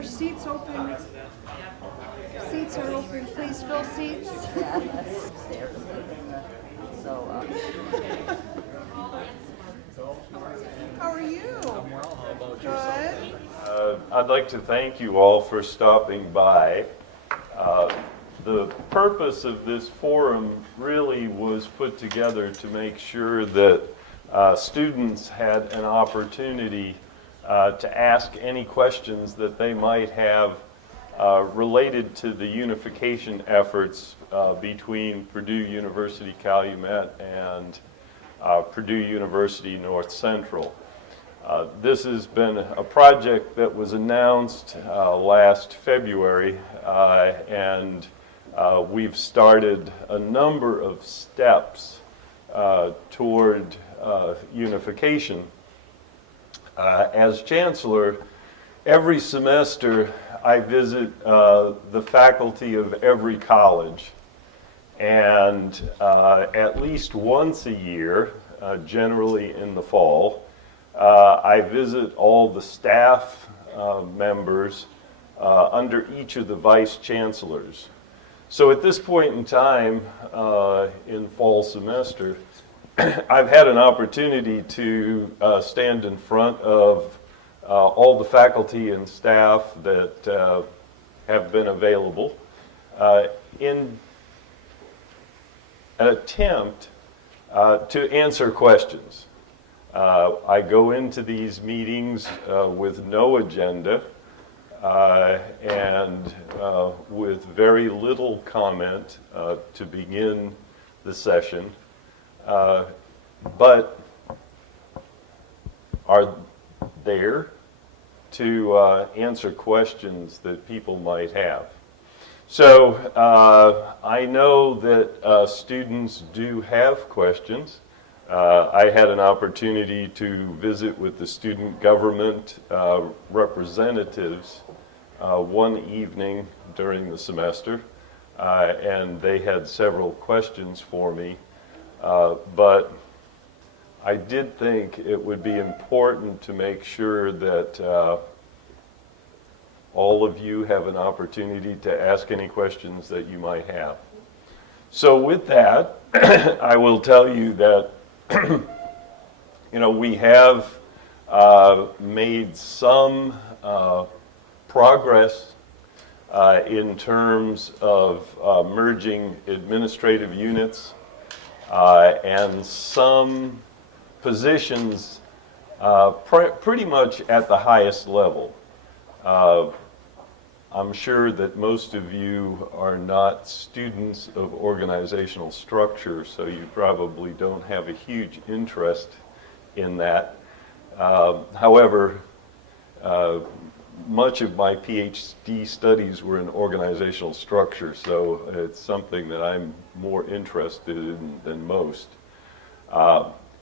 There's seats open. Seats are open. Please fill seats. Yeah, upstairs. So, How are you? I'm well. How about Good. I'd like to thank you all for stopping by. The purpose of this forum really was put together to make sure that students had an opportunity to ask any questions that they might have related to the unification efforts between Purdue University Calumet and Purdue University North Central. This has been a project that was announced last February, and we've started a number of steps toward unification. As Chancellor, every semester I visit the faculty of every college, and at least once a year, generally in the fall, I visit all the staff members under each of the vice chancellors. So at this point in time, in fall semester, I've had an opportunity to stand in front of all the faculty and staff that have been available in an attempt to answer questions. I go into these meetings with no agenda and with very little comment to begin the session, but are there to answer questions that people might have. So I know that students do have questions. I had an opportunity to visit with the student government representatives one evening during the semester, and they had several questions for me, but I did think it would be important to make sure that all of you have an opportunity to ask any questions that you might have. So with that, I will tell you that we have made some progress in terms of merging administrative units and some positions pretty much at the highest level. I'm sure that most of you are not students of organizational structure, so you probably don't have a huge interest in that. However, much of my PhD studies were in organizational structure, so it's something that I'm more interested in than most.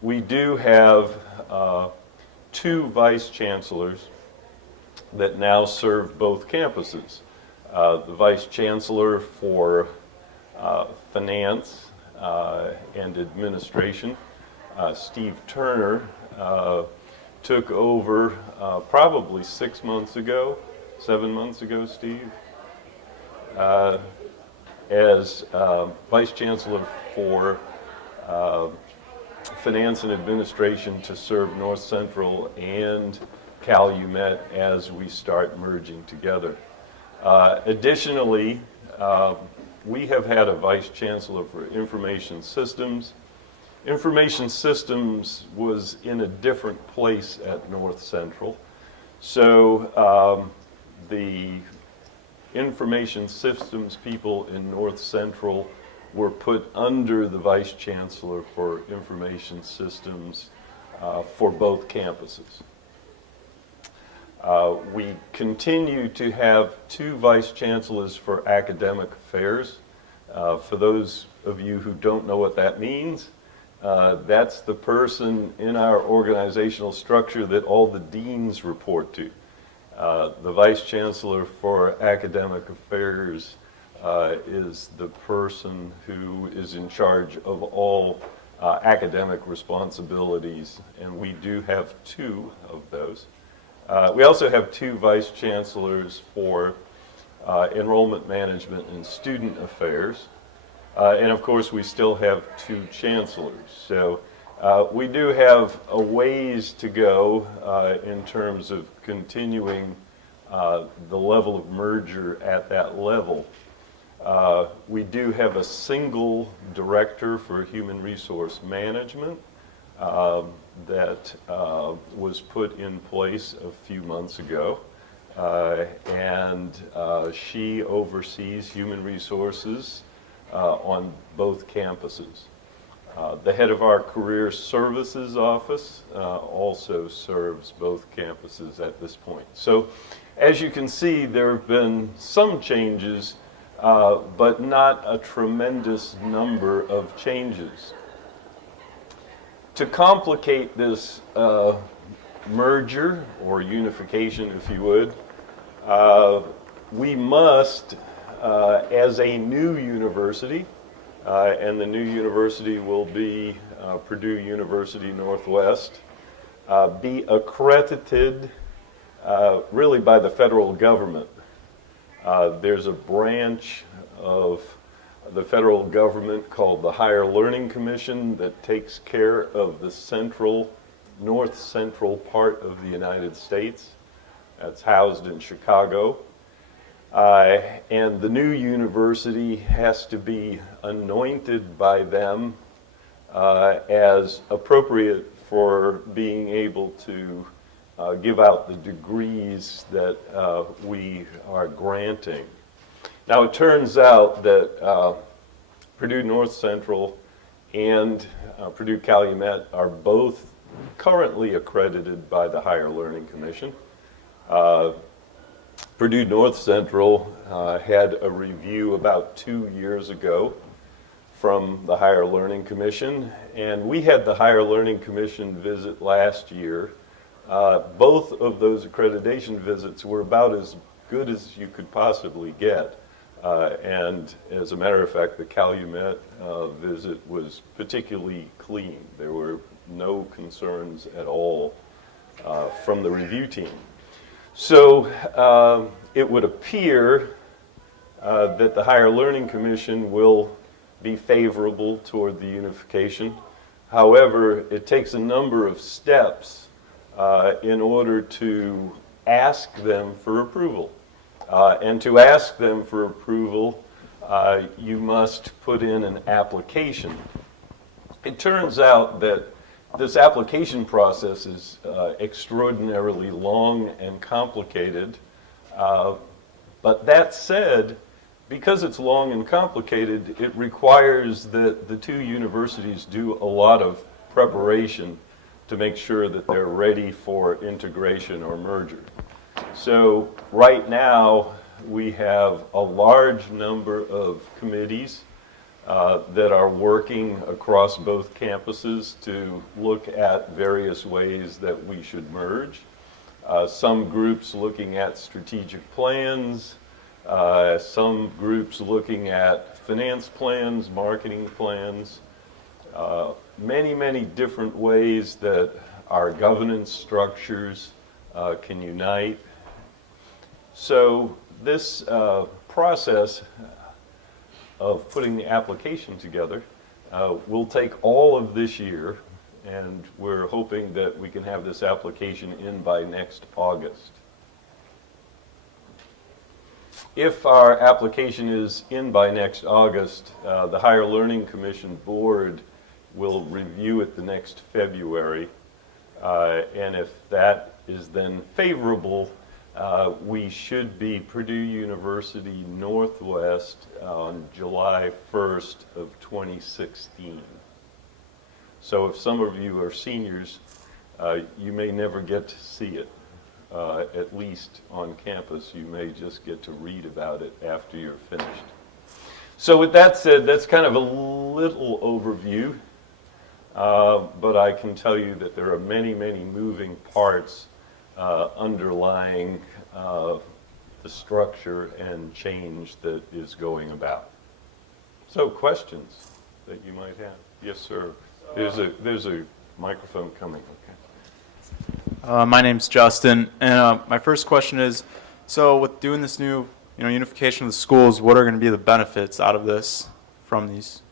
We do have two vice chancellors that now serve both campuses. The Vice Chancellor for Finance and Administration, Steve Turner, took over probably 7 months ago, Steve, as Vice Chancellor for Finance and Administration to serve North Central and Calumet as we start merging together. Additionally, we have had a Vice Chancellor for Information Systems. Information Systems was in a different place at North Central. So the Information Systems people in North Central were put under the Vice Chancellor for Information Systems for both campuses. We continue to have two Vice Chancellors for Academic Affairs. For those of you who don't know what that means, that's the person in our organizational structure that all the deans report to. The Vice Chancellor for Academic Affairs is the person who is in charge of all academic responsibilities, and we do have two of those. We also have 2 vice chancellors for enrollment management and student affairs. And of course, we still have 2 chancellors. So we do have a ways to go in terms of continuing the level of merger at that level. We do have a single director for human resource management that was put in place a few months ago. And she oversees human resources on both campuses. The head of our career services office also serves both campuses at this point. So as you can see, there have been some changes, but not a tremendous number of changes. To complicate this merger, or unification if you would, we must, as a new university, and the new university will be Purdue University Northwest, be accredited really by the federal government. There's a branch of the federal government called the Higher Learning Commission that takes care of the north central part of the United States. That's housed in Chicago. And the new university has to be anointed by them as appropriate for being able to give out the degrees that we are granting. Now it turns out that Purdue North Central and Purdue Calumet are both currently accredited by the Higher Learning Commission. Purdue North Central had a review about 2 years ago from the Higher Learning Commission, and we had the Higher Learning Commission visit last year. Both of those accreditation visits were about as good as you could possibly get. And as a matter of fact, the Calumet visit was particularly clean. There were no concerns at all from the review team. So it would appear that the Higher Learning Commission will be favorable toward the unification. However, it takes a number of steps in order to ask them for approval. And to ask them for approval, you must put in an application. It turns out that this application process is extraordinarily long and complicated. But that said, because it's long and complicated, it requires that the 2 universities do a lot of preparation to make sure that they're ready for integration or merger. So right now, we have a large number of committees that are working across both campuses to look at various ways that we should merge. Some groups looking at strategic plans, some groups looking at finance plans, marketing plans, many, many different ways that our governance structures can unite. So this process of putting the application together will take all of this year, and we're hoping that we can have this application in by next August. If our application is in by next August, the Higher Learning Commission Board will review it the next February, and if that is then favorable, we should be Purdue University Northwest on July 1st of 2016. So if some of you are seniors, you may never get to see it, at least on campus. You may just get to read about it after you're finished. So with that said, that's kind of a little overview, but I can tell you that there are many, many moving parts underlying the structure and change that is going about. So questions that you might have? Yes, sir. There's a microphone coming. Okay. My name's Justin, and my first question is, so with doing this new, unification of the schools, what are going to be the benefits out of this from these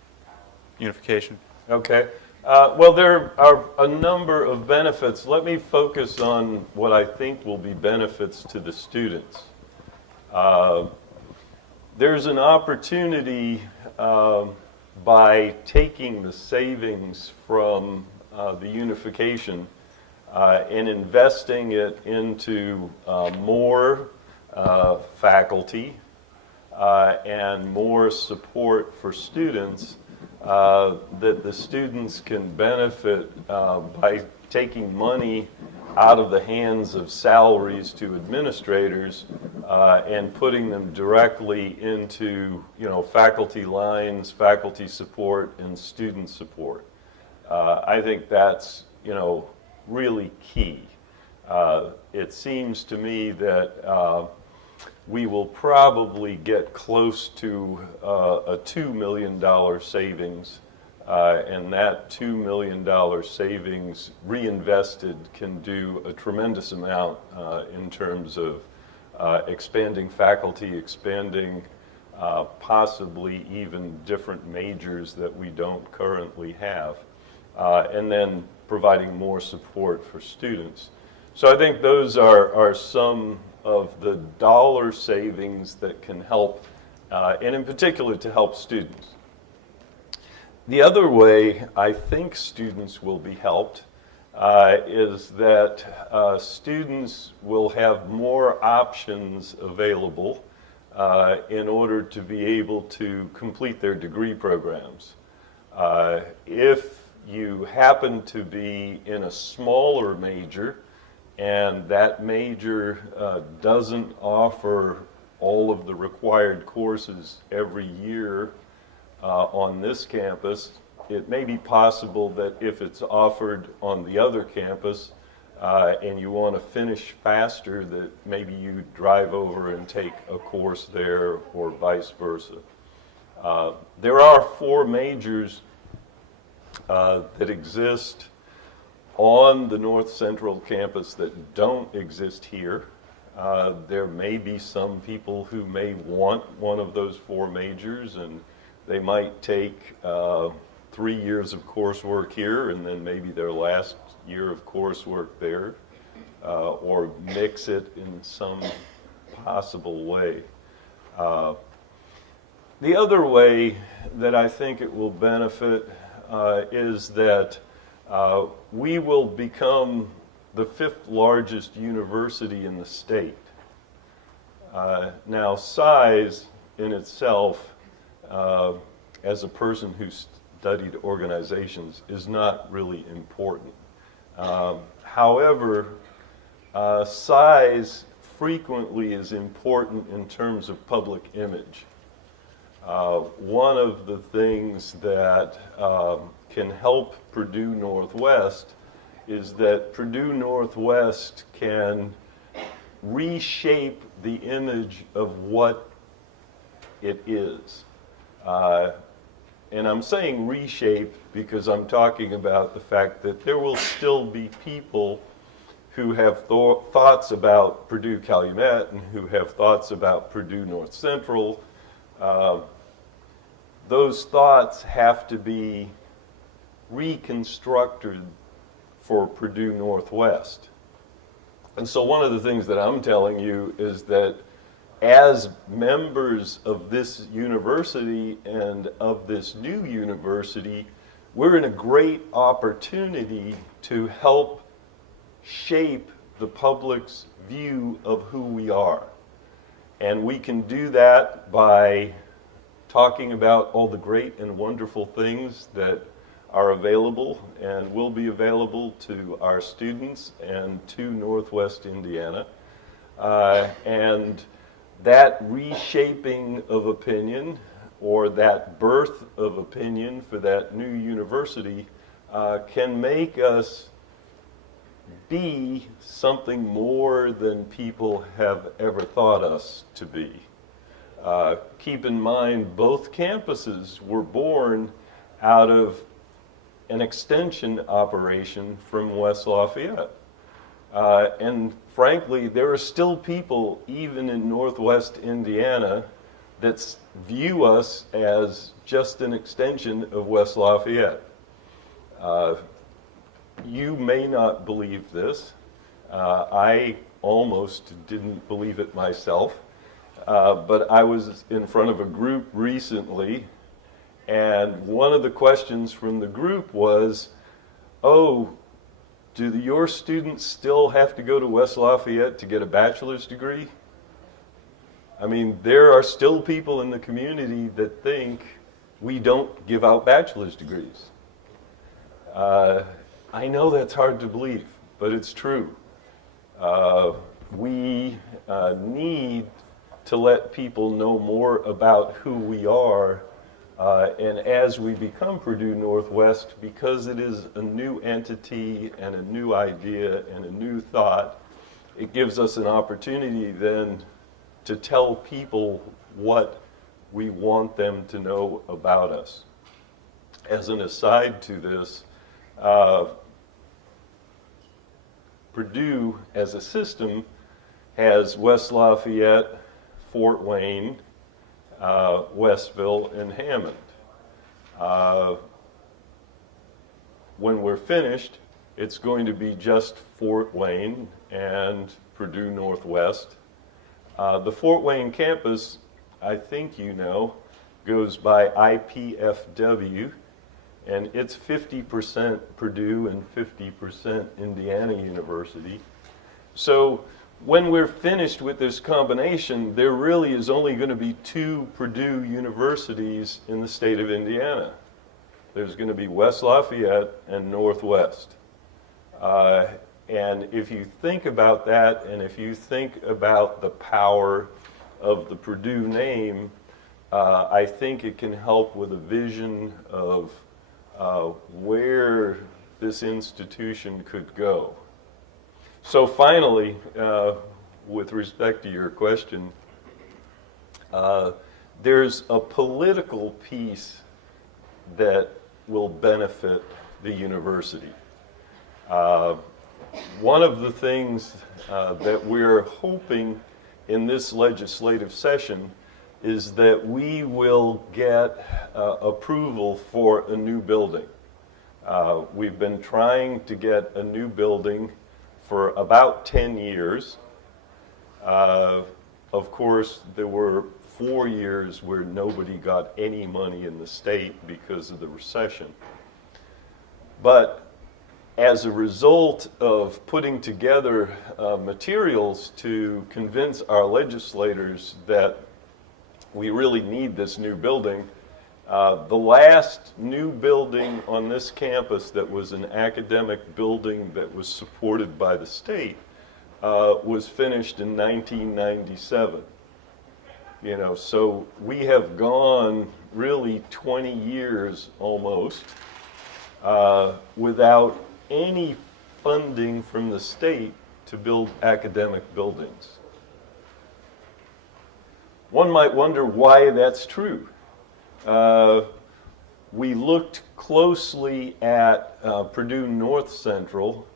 unification? Okay. Well, there are a number of benefits. Let me focus on what I think will be benefits to the students. There's an opportunity by taking the savings from the unification and investing it into more faculty and more support for students, that the students can benefit by taking money out of the hands of salaries to administrators and putting them directly into, faculty lines, faculty support, and student support. I think that's, really key. It seems to me that we will probably get close to a $2 million savings, and that $2 million savings reinvested can do a tremendous amount in terms of expanding faculty, expanding possibly even different majors that we don't currently have, and then providing more support for students. So I think those are some of the dollar savings that can help, and in particular to help students. The other way I think students will be helped is that students will have more options available in order to be able to complete their degree programs. If you happen to be in a smaller major and that major doesn't offer all of the required courses every year on this campus, it may be possible that if it's offered on the other campus and you want to finish faster, that maybe you drive over and take a course there or vice versa. There are 4 majors that exist on the North Central campus that don't exist here. There may be some people who may want one of those 4 majors, and they might take 3 years of coursework here and then maybe their last year of coursework there, or mix it in some possible way. The other way that I think it will benefit is that we will become the 5th largest university in the state. Now, size in itself, as a person who studied organizations, is not really important. However, size frequently is important in terms of public image. One of the things that can help Purdue Northwest is that Purdue Northwest can reshape the image of what it is. And I'm saying reshape because I'm talking about the fact that there will still be people who have thoughts about Purdue Calumet and who have thoughts about Purdue North Central. Those thoughts have to be reconstructed for Purdue Northwest. And so one of the things that I'm telling you is that as members of this university and of this new university, we're in a great opportunity to help shape the public's view of who we are. And we can do that by talking about all the great and wonderful things that are available and will be available to our students and to Northwest Indiana. And that reshaping of opinion, or that birth of opinion for that new university, can make us be something more than people have ever thought us to be. Keep in mind, both campuses were born out of an extension operation from West Lafayette. And frankly, there are still people, even in Northwest Indiana, that view us as just an extension of West Lafayette. You may not believe this. I almost didn't believe it myself. But I was in front of a group recently, and one of the questions from the group was, oh, do your students still have to go to West Lafayette to get a bachelor's degree? I mean, there are still people in the community that think we don't give out bachelor's degrees. I know that's hard to believe, but it's true. We need to let people know more about who we are, and as we become Purdue Northwest, because it is a new entity and a new idea and a new thought, it gives us an opportunity then to tell people what we want them to know about us. As an aside to this, Purdue as a system has West Lafayette, Fort Wayne, Westville, and Hammond. When we're finished, it's going to be just Fort Wayne and Purdue Northwest. The Fort Wayne campus, I think you know, goes by IPFW, and it's 50% Purdue and 50% Indiana University. So when we're finished with this combination, there really is only going to be 2 Purdue universities in the state of Indiana. There's going to be West Lafayette and Northwest. And if you think about that, and if you think about the power of the Purdue name, I think it can help with a vision of where this institution could go. So finally, with respect to your question, there's a political piece that will benefit the university. One of the things that we're hoping in this legislative session is that we will get approval for a new building. We've been trying to get a new building for about 10 years. Of course, there were 4 years where nobody got any money in the state because of the recession. But as a result of putting together materials to convince our legislators that we really need this new building, the last new building on this campus that was an academic building that was supported by the state was finished in 1997. You know, so we have gone really 20 years almost without any funding from the state to build academic buildings. One might wonder why that's true. We looked closely at Purdue North Central,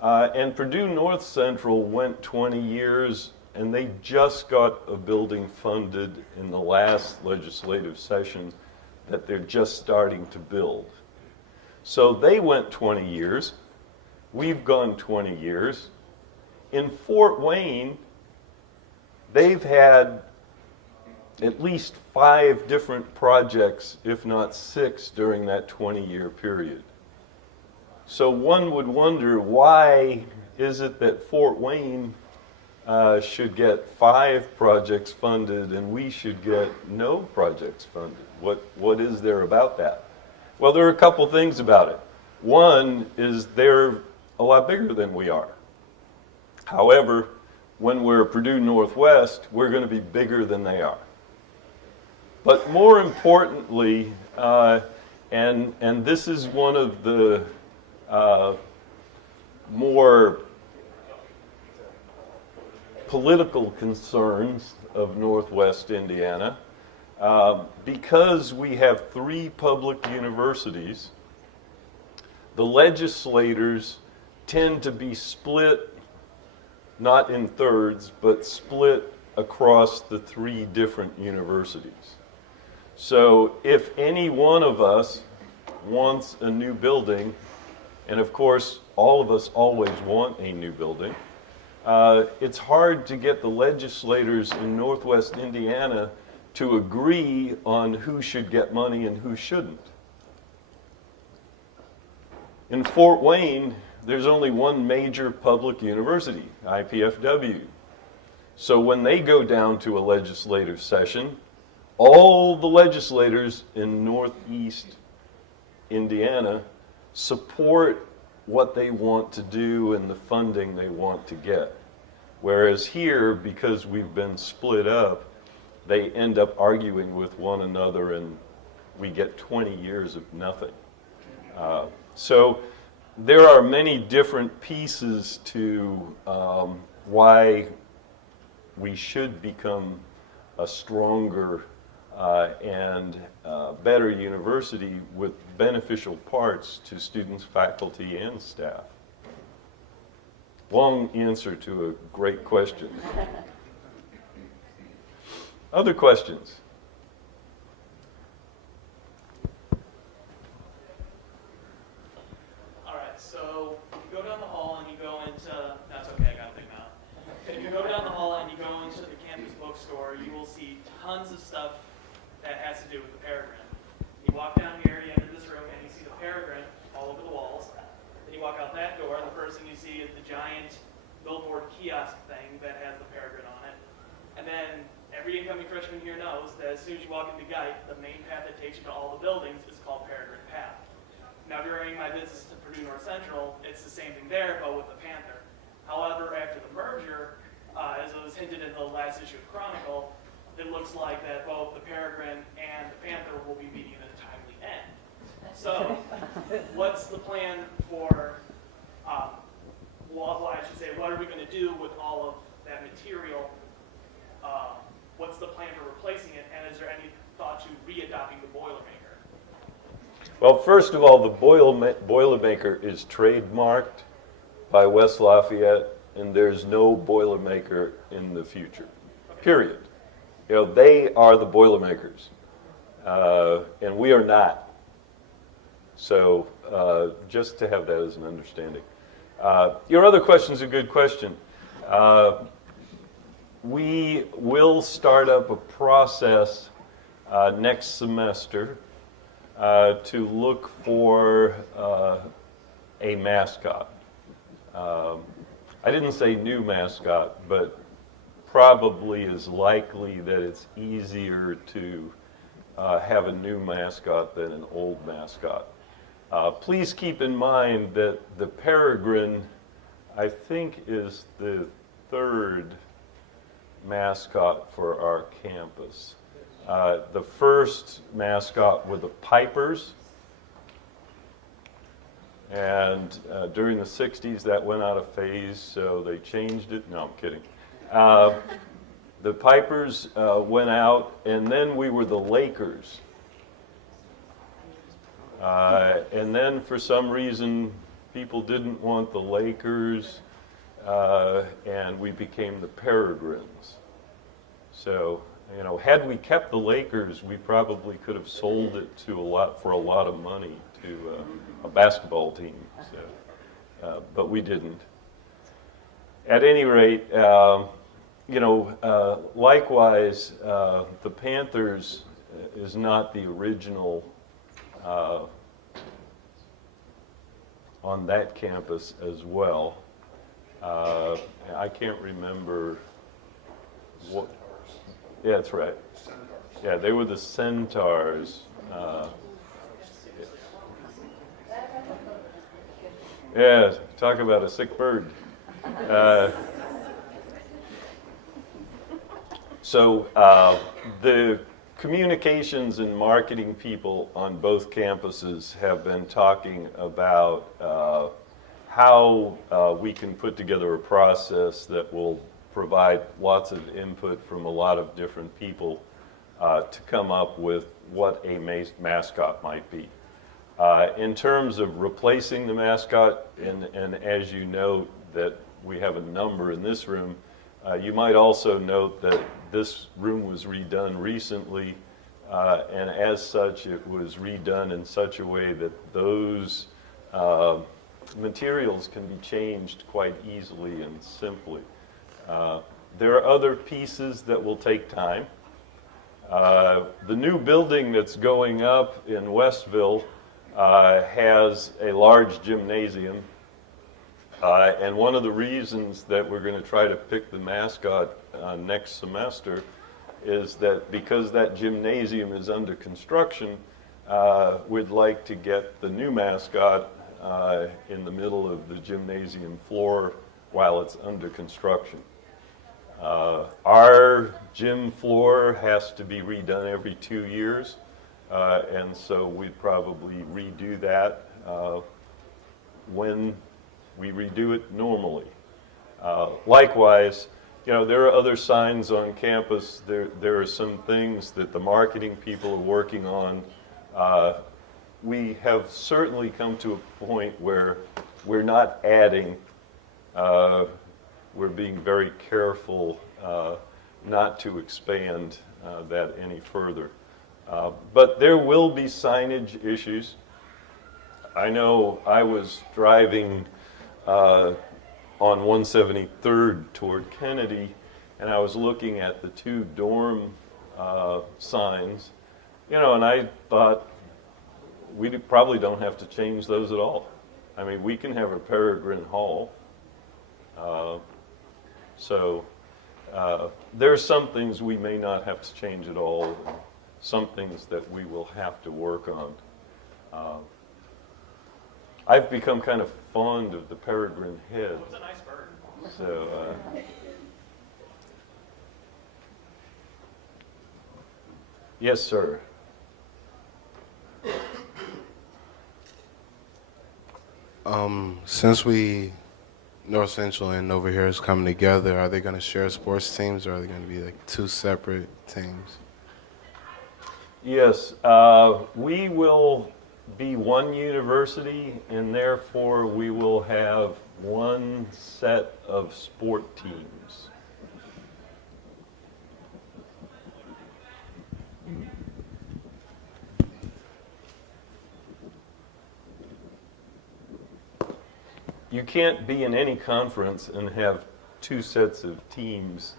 and Purdue North Central went 20 years, and they just got a building funded in the last legislative session that they're just starting to build. So they went 20 years. We've gone 20 years. In Fort Wayne, they've had at least 5 different projects, if not 6, during that 20-year period. So one would wonder, why is it that Fort Wayne should get 5 projects funded and we should get no projects funded? What is there about that? Well, there are a couple things about it. One is they're a lot bigger than we are. However, when we're Purdue Northwest, we're going to be bigger than they are. But more importantly, and this is one of the more political concerns of Northwest Indiana, because we have 3 public universities, the legislators tend to be split not in thirds, but split across the 3 different universities. So if any one of us wants a new building, and of course all of us always want a new building, it's hard to get the legislators in Northwest Indiana to agree on who should get money and who shouldn't. In Fort Wayne, there's only one major public university, IPFW. So when they go down to a legislative session, all the legislators in Northeast Indiana support what they want to do and the funding they want to get. Whereas here, because we've been split up, they end up arguing with one another and we get 20 years of nothing. So there are many different pieces to why we should become a stronger and better university with beneficial parts to students, faculty, and staff. Long answer to a great question. Other questions? All right, so you go down the hall and you go into, that's okay, I got a thing now. If you go down the hall and you go into the campus bookstore, you will see tons of stuff that has to do with the Peregrine. You walk down here, you enter this room, and you see the Peregrine all over the walls. Then you walk out that door, and the first thing you see is the giant billboard kiosk thing that has the Peregrine on it. And then every incoming freshman here knows that as soon as you walk into Guyte, the main path that takes you to all the buildings is called Peregrine Path. Now, during my visits to Purdue North Central, it's the same thing there, but with the Panther. However, after the merger, as it was hinted in the last issue of Chronicle, it looks like that both the Peregrine and the Panther will be meeting at a timely end. So, what's the plan for, well, I should say, what are we going to do with all of that material? What's the plan for replacing it, and is there any thought to re-adopting the Boilermaker? Well, first of all, the Boilermaker is trademarked by West Lafayette, and there's no Boilermaker in the future, period. You know, they are the Boilermakers, and we are not. So just to have that as an understanding. Your other question is a good question. We will start up a process next semester to look for a mascot. I didn't say new mascot, but probably is likely that it's easier to have a new mascot than an old mascot. Please keep in mind that the Peregrine, I think, is the 3rd mascot for our campus. The first mascot were the Pipers, and during the 60s that went out of phase, so they changed it. No, I'm kidding. The Pipers went out, and then we were the Lakers. And then for some reason, people didn't want the Lakers, and we became the Peregrines. So, you know, had we kept the Lakers, we probably could have sold it to for a lot of money to a basketball team. So, but we didn't. At any rate, you know, likewise, the Panthers is not the original on that campus as well. I can't remember what. Yeah, that's right. Yeah, they were the Centaurs. Yeah, talk about a sick bird. So the communications and marketing people on both campuses have been talking about how we can put together a process that will provide lots of input from a lot of different people to come up with what a mascot might be. In terms of replacing the mascot, and as you note, that we have a number in this room. You might also note that this room was redone recently, and as such, it was redone in such a way that those materials can be changed quite easily and simply. There are other pieces that will take time. The new building that's going up in Westville has a large gymnasium, and one of the reasons that we're going to try to pick the mascot next semester is that because that gymnasium is under construction, we'd like to get the new mascot in the middle of the gymnasium floor while it's under construction. Our gym floor has to be redone every 2 years, and so we'd probably redo that when we redo it normally. Likewise, you know, there are other signs on campus. There are some things that the marketing people are working on. We have certainly come to a point where we're not adding. We're being very careful not to expand that any further. But there will be signage issues. I know I was driving on 173rd toward Kennedy, and I was looking at the two dorm signs, you know, and I thought we probably don't have to change those at all. I mean, we can have a Peregrine Hall. So there are some things we may not have to change at all, some things that we will have to work on. I've become kind of fond of the peregrine head. It's a nice bird. So, yes, sir. Since North Central and Nova here is coming together, are they going to share sports teams, or are they going to be like two separate teams? Yes, we will be one university, and therefore we will have one set of sport teams. You can't be in any conference and have two sets of teams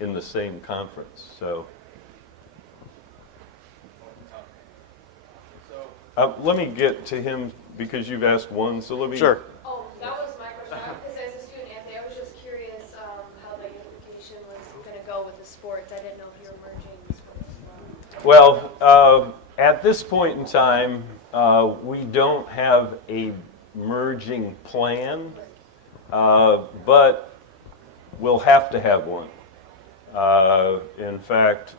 in the same conference. So let me get to him because you've asked one. So let me. Sure. Oh, that was my question. Because as a student, Anthony, I was just curious how the unification was going to go with the sports. I didn't know if you were merging the sports. Well, at this point in time, we don't have a merging plan, but we'll have to have one. In fact,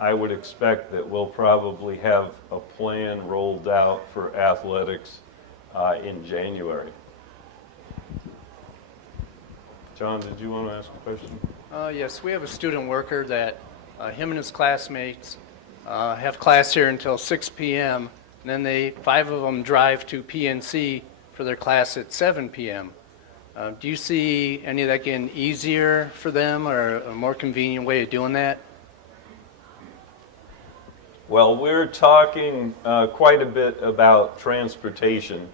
I would expect that we'll probably have a plan rolled out for athletics in January. John, did you want to ask a question? Yes, we have a student worker that him and his classmates have class here until 6 p.m. And then 5 of them drive to PNC for their class at 7 p.m. Do you see any of that getting easier for them or a more convenient way of doing that? Well, we're talking quite a bit about transportation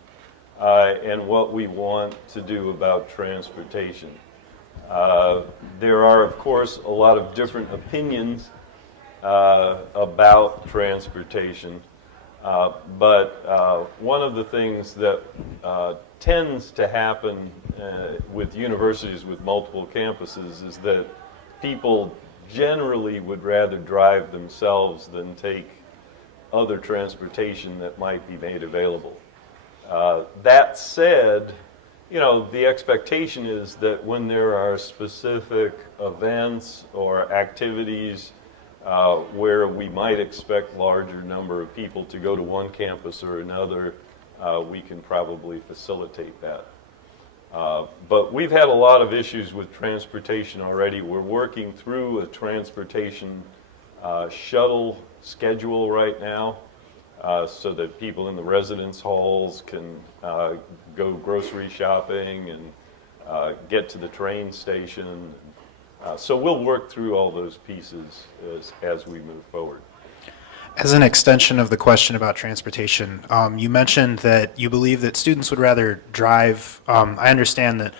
and what we want to do about transportation. There are, of course, a lot of different opinions about transportation. But one of the things that tends to happen with universities with multiple campuses is that people generally would rather drive themselves than take other transportation that might be made available. That said, you know, the expectation is that when there are specific events or activities where we might expect larger number of people to go to one campus or another, we can probably facilitate that. But we've had a lot of issues with transportation already. We're working through a transportation shuttle schedule right now. so that people in the residence halls can go grocery shopping and get to the train station. So we'll work through all those pieces as we move forward. As an extension of the question about transportation, you mentioned that you believe that students would rather drive. I understand that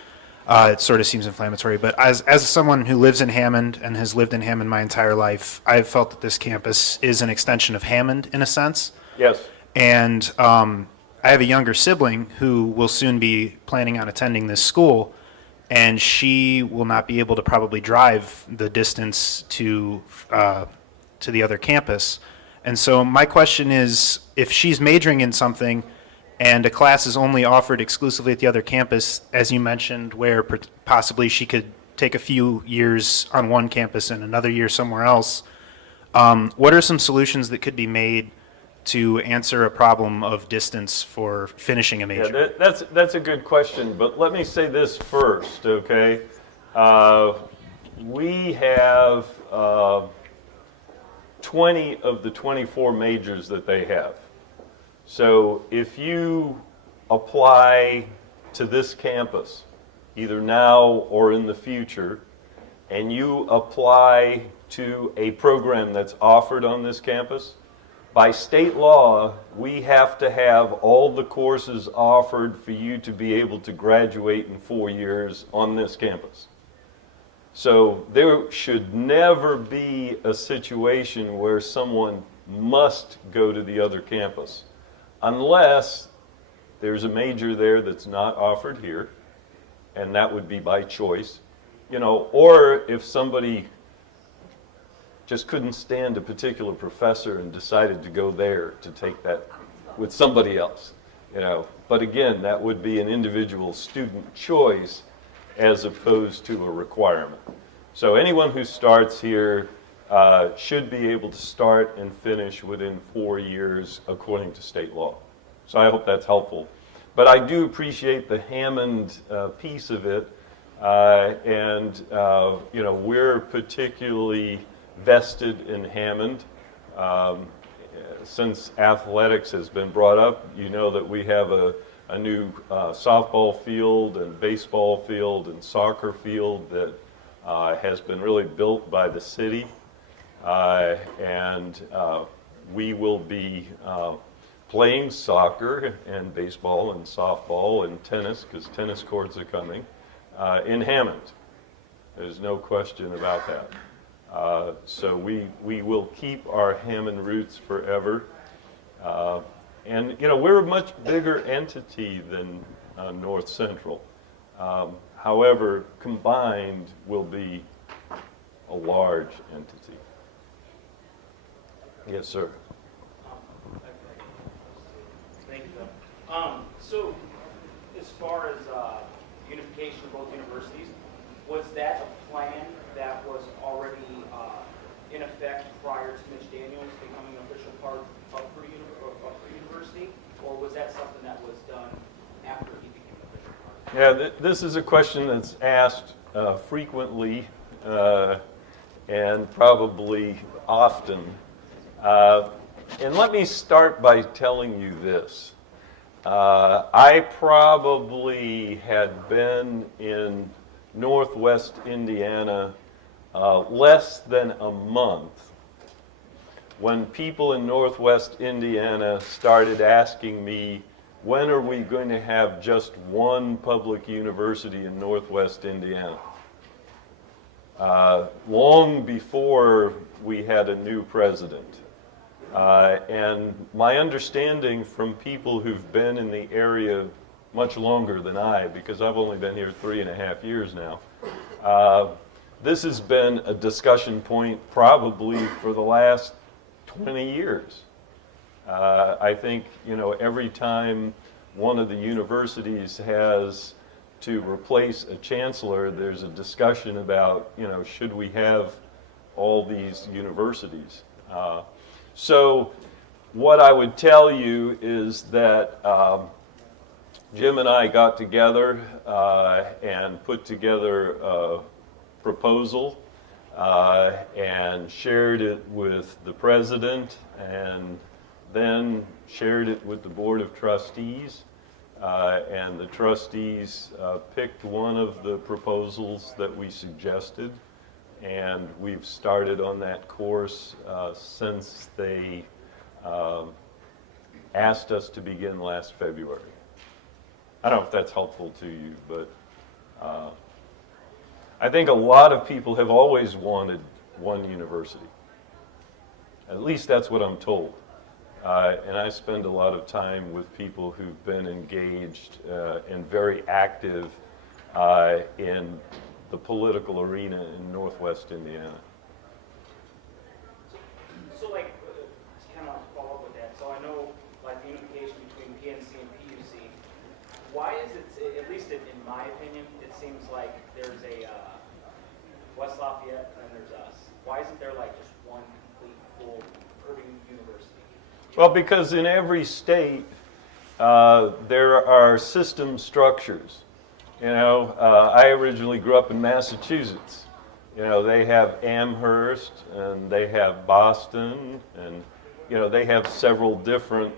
it sort of seems inflammatory, but as someone who lives in Hammond and has lived in Hammond my entire life, I've felt that this campus is an extension of Hammond in a sense. Yes. And I have a younger sibling who will soon be planning on attending this school, and she will not be able to probably drive the distance to the other campus. And so my question is, if she's majoring in something and a class is only offered exclusively at the other campus, as you mentioned, where possibly she could take a few years on one campus and another year somewhere else, what are some solutions that could be made to answer a problem of distance for finishing a major? Yeah, that's a good question, but let me say this first, okay? We have 20 of the 24 majors that they have. So if you apply to this campus, either now or in the future, and you apply to a program that's offered on this campus, by state law, we have to have all the courses offered for you to be able to graduate in 4 years on this campus. So there should never be a situation where someone must go to the other campus, unless there's a major there that's not offered here, and that would be by choice, or if somebody just couldn't stand a particular professor and decided to go there to take that with somebody else, But again, that would be an individual student choice as opposed to a requirement. So anyone who starts here should be able to start and finish within 4 years according to state law. So I hope that's helpful. But I do appreciate the Hammond piece of it, and we're particularly vested in Hammond. Since athletics has been brought up, you know that we have a new softball field and baseball field and soccer field that has been really built by the city. And we will be playing soccer and baseball and softball and tennis, because tennis courts are coming, in Hammond. There's no question about that. So we will keep our Hammond roots forever. And, we're a much bigger entity than North Central. However, combined will be a large entity. Yes, sir. Thank you, Bill. So, as far as unification of both universities, was that a plan that was already in effect prior to Mitch Daniels becoming an official part of Purdue University, or was that something that was done after he became an official part? Yeah, this is a question that's asked frequently and probably often. And let me start by telling you this. I probably had been in Northwest Indiana less than a month when people in Northwest Indiana started asking me, when are we going to have just one public university in Northwest Indiana? Long before we had a new president. And my understanding from people who've been in the area much longer than I, because I've only been here 3.5 years now, this has been a discussion point probably for the last 20 years. I think, every time one of the universities has to replace a chancellor, there's a discussion about, should we have all these universities? So what I would tell you is that Jim and I got together and put together a proposal and shared it with the president and then shared it with the Board of Trustees, and the trustees picked one of the proposals that we suggested, and we've started on that course since they asked us to begin last February. I don't know if that's helpful to you, but I think a lot of people have always wanted one university. At least that's what I'm told. And I spend a lot of time with people who've been engaged and very active in the political arena in Northwest Indiana. So like, to kind of follow up with that, so I know like the unification between PNC and PUC, why is it, at least in my opinion, it seems like there's a West Lafayette and then there's us. Why isn't there like just one complete full Purdue University? Well, because in every state, there are system structures. You know, I originally grew up in Massachusetts. You know, they have Amherst and they have Boston and, you know, they have several different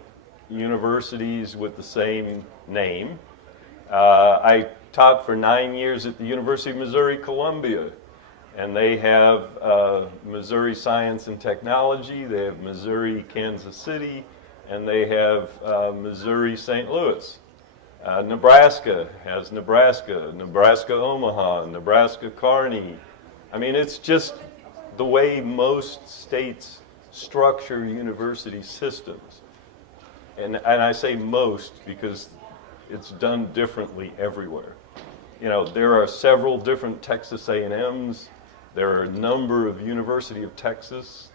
universities with the same name. I taught for 9 years at the University of Missouri-Columbia, and they have Missouri Science and Technology, they have Missouri-Kansas City, and they have Missouri-St. Louis. Nebraska has Nebraska-Omaha, Nebraska-Kearney. I mean, it's just the way most states structure university systems. And I say most because it's done differently everywhere. You know, there are several different Texas A&Ms. There are a number of University of Texas,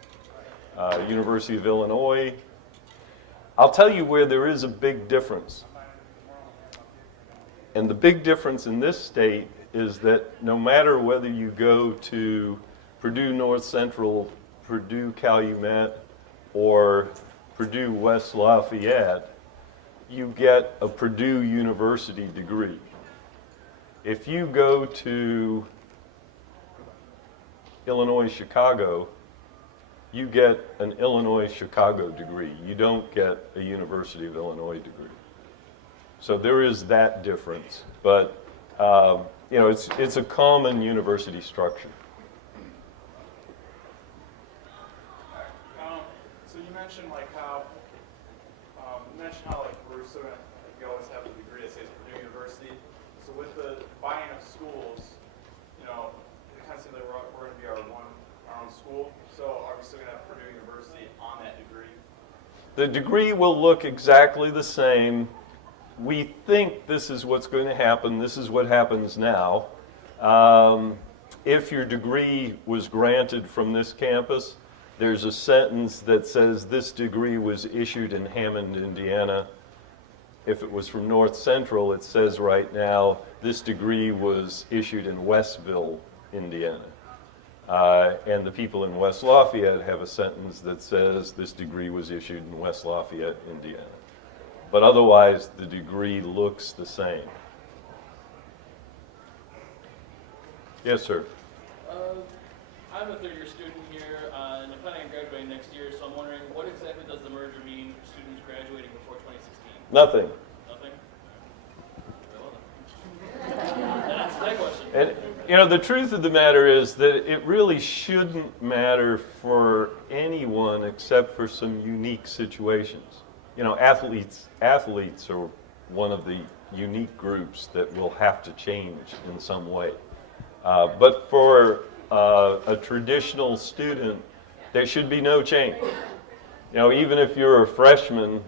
University of Illinois. I'll tell you where there is a big difference. And the big difference in this state is that no matter whether you go to Purdue North Central, Purdue Calumet, or Purdue West Lafayette, you get a Purdue University degree. If you go to Illinois Chicago, you get an Illinois Chicago degree. You don't get a University of Illinois degree. So there is that difference, but you know, it's a common university structure. So you mentioned like how like we're still gonna like, you always have a degree that says Purdue University. So with the buying of schools, you know, it kind of seems like we're going to be our own school. So are we still going to have Purdue University on that degree? The degree will look exactly the same. We think this is what's going to happen. This is what happens now. If your degree was granted from this campus, there's a sentence that says this degree was issued in Hammond, Indiana. If it was from North Central, it says right now this degree was issued in Westville, Indiana. And the people in West Lafayette have a sentence that says this degree was issued in West Lafayette, Indiana. But otherwise, the degree looks the same. Yes, sir. I'm a third-year student here, and I'm planning on graduating next year, so I'm wondering, what exactly does the merger mean for students graduating before 2016? Nothing. Nothing? That's that question. And, you know, the truth of the matter is that it really shouldn't matter for anyone except for some unique situations. You know, athletes are one of the unique groups that will have to change in some way. But for a traditional student, there should be no change. You know, even if you're a freshman,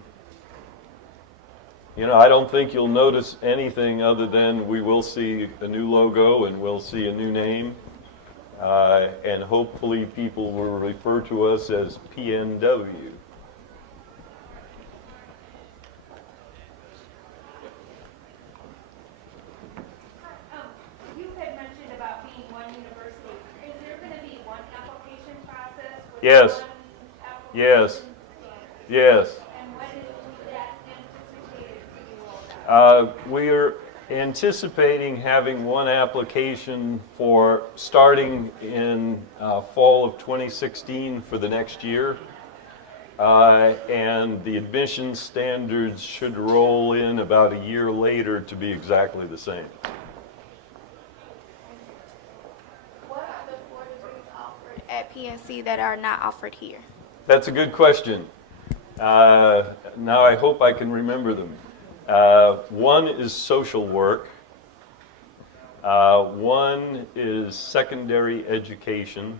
you know, I don't think you'll notice anything other than we will see a new logo and we'll see a new name. And hopefully people will refer to us as PNW. You had mentioned about being one university. Is there going to be one application process? With Yes. one application Yes. standard? Yes. And when is that anticipated to be rolled out? We're anticipating having one application for starting in fall of 2016 for the next year. and the admission standards should roll in about a year later to be exactly the same. What are the 4 degrees offered at PNC that are not offered here? That's a good question. Now I hope I can remember them. One is social work. One is secondary education.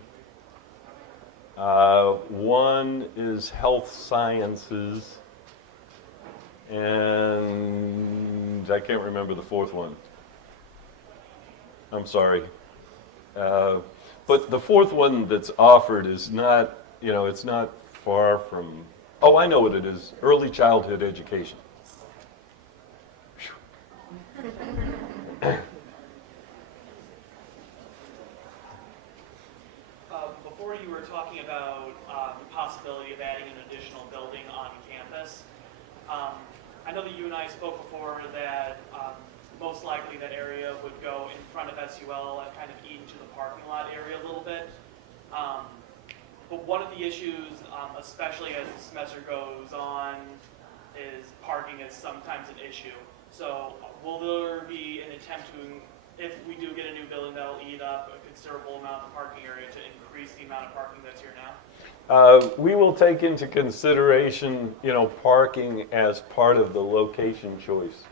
One is health sciences. And I can't remember the 4th one. I'm sorry. But the 4th one that's offered is not, it's not far from, oh, I know what it is, early childhood education. Before you were talking about the possibility of adding an additional building on campus. I know that you and I spoke before that most likely that area would go in front of SUL and kind of eat into the parking lot area a little bit. But one of the issues, especially as the semester goes on, is parking is sometimes an issue. So will there be an attempt to, if we do get a new building that'll eat up a considerable amount of parking area, to increase the amount of parking that's here now? We will take into consideration, parking as part of the location choice.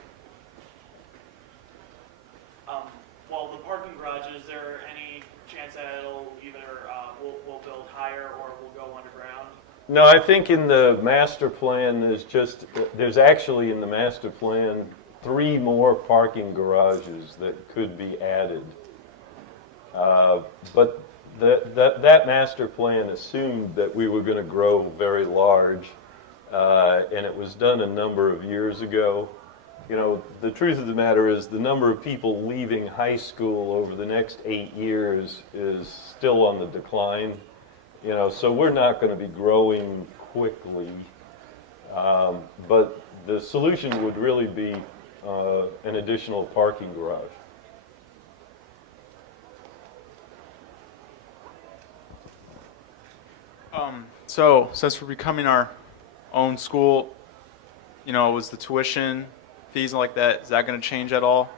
Well, the parking garage, is there any chance that it'll either we'll build higher or we'll go underground? No, I think in the master plan there's actually in the master plan 3 more parking garages that could be added. But that master plan assumed that we were going to grow very large, and it was done a number of years ago. The truth of the matter is the number of people leaving high school over the next 8 years is still on the decline. So we're not going to be growing quickly. But the solution would really be an additional parking garage. So since we're becoming our own school, was the tuition, fees and like that, is that going to change at all?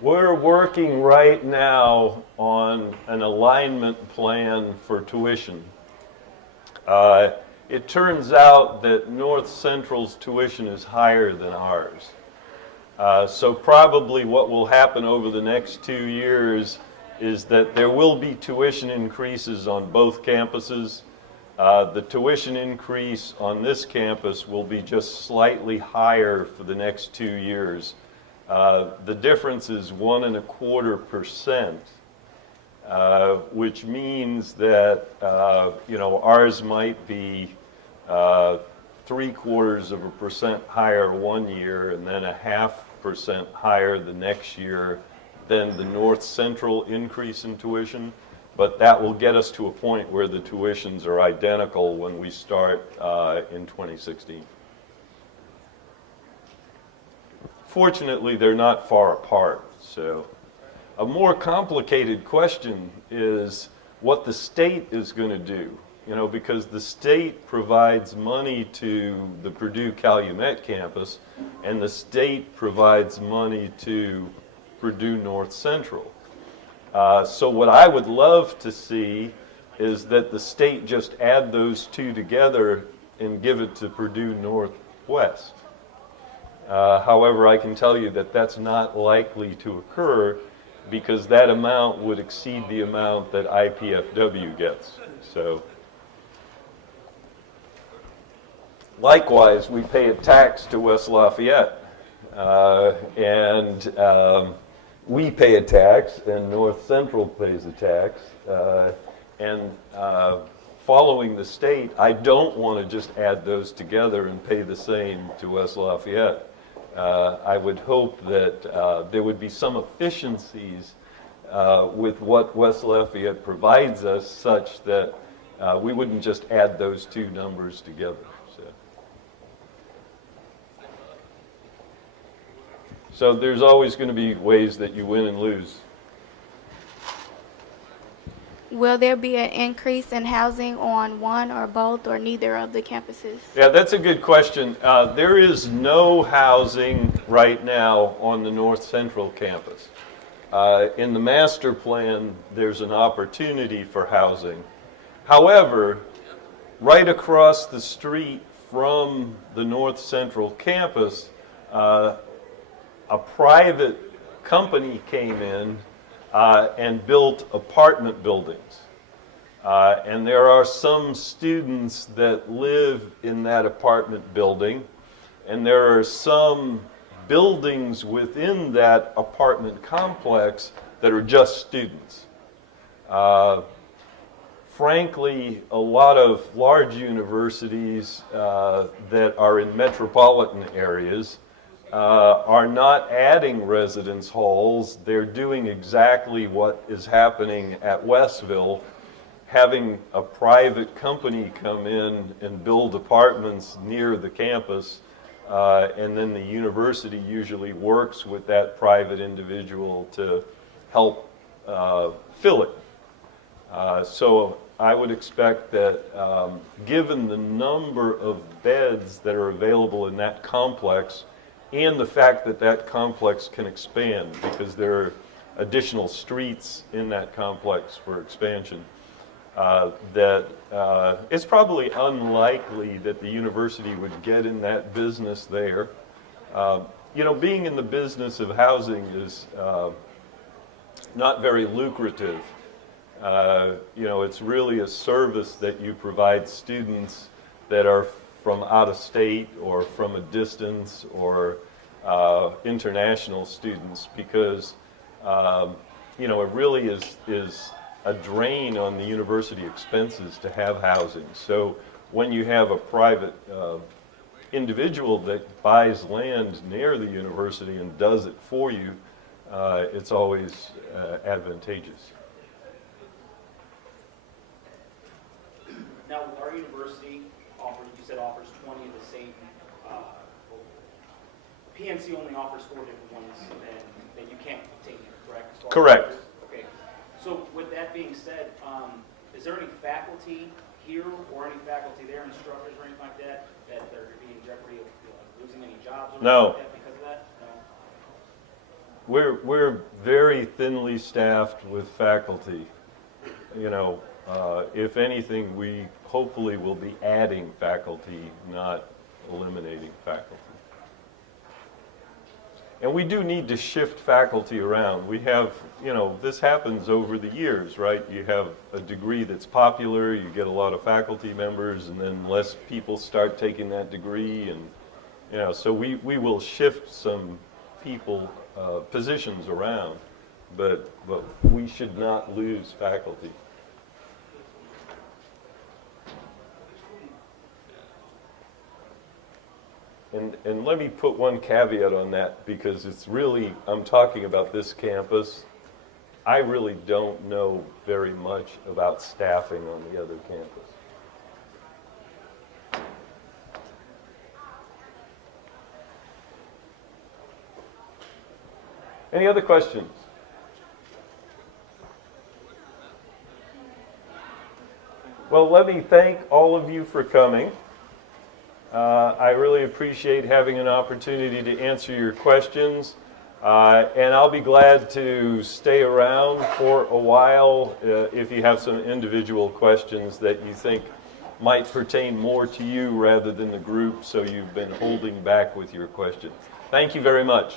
We're working right now on an alignment plan for tuition. It turns out that North Central's tuition is higher than ours. So probably what will happen over the next 2 years is that there will be tuition increases on both campuses. The tuition increase on this campus will be just slightly higher for the next 2 years. The difference is 1.25%, which means that ours might be 0.75% higher one year and then 0.5% higher the next year than the North Central increase in tuition. But that will get us to a point where the tuitions are identical when we start in 2016. Fortunately, they're not far apart. So a more complicated question is what the state is going to do. Because the state provides money to the Purdue-Calumet campus, and the state provides money to Purdue North Central. So what I would love to see is that the state just add those two together and give it to Purdue Northwest. However, I can tell you that that's not likely to occur because that amount would exceed the amount that IPFW gets. So, likewise, we pay a tax to West Lafayette, and we pay a tax, and North Central pays a tax, and following the state, I don't want to just add those together and pay the same to West Lafayette. I would hope that there would be some efficiencies with what West Lafayette provides us such that we wouldn't just add those two numbers together. So there's always going to be ways that you win and lose. Will there be an increase in housing on one or both or neither of the campuses? Yeah, that's a good question. There is no housing right now on the North Central campus. In the master plan, there's an opportunity for housing. However, right across the street from the North Central campus, a private company came in and built apartment buildings. And there are some students that live in that apartment building, and there are some buildings within that apartment complex that are just students. Frankly, a lot of large universities that are in metropolitan areas are not adding residence halls. They're doing exactly what is happening at Westville, having a private company come in and build apartments near the campus, and then the university usually works with that private individual to help fill it. So I would expect that given the number of beds that are available in that complex, and the fact that that complex can expand because there are additional streets in that complex for expansion, that it's probably unlikely that the university would get in that business there. You know, being in the business of housing is not very lucrative. You know, it's really a service that you provide students that are from out of state or from a distance, or international students, because you know, it really is a drain on the university expenses to have housing. So when you have a private individual that buys land near the university and does it for you, it's always advantageous. Now, our university offers, you said offers 20 of the same, PNC only offers 4 different ones that you can't obtain here, correct? Correct. Okay. So with that being said, is there any faculty here or any faculty there, instructors or anything like that, that are going to be in jeopardy of losing any jobs or No. anything like that because of that? No. We're very thinly staffed with faculty. You know, if anything, we hopefully will be adding faculty, not eliminating faculty. And we do need to shift faculty around. We have, you know, this happens over the years, right? You have a degree that's popular, you get a lot of faculty members, and then less people start taking that degree, and, you know, so we will shift some people, positions around, but we should not lose faculty. And let me put one caveat on that, because it's really, I'm talking about this campus. I really don't know very much about staffing on the other campus. Any other questions? Well, let me thank all of you for coming. I really appreciate having an opportunity to answer your questions, and I'll be glad to stay around for a while if you have some individual questions that you think might pertain more to you rather than the group, so you've been holding back with your questions. Thank you very much.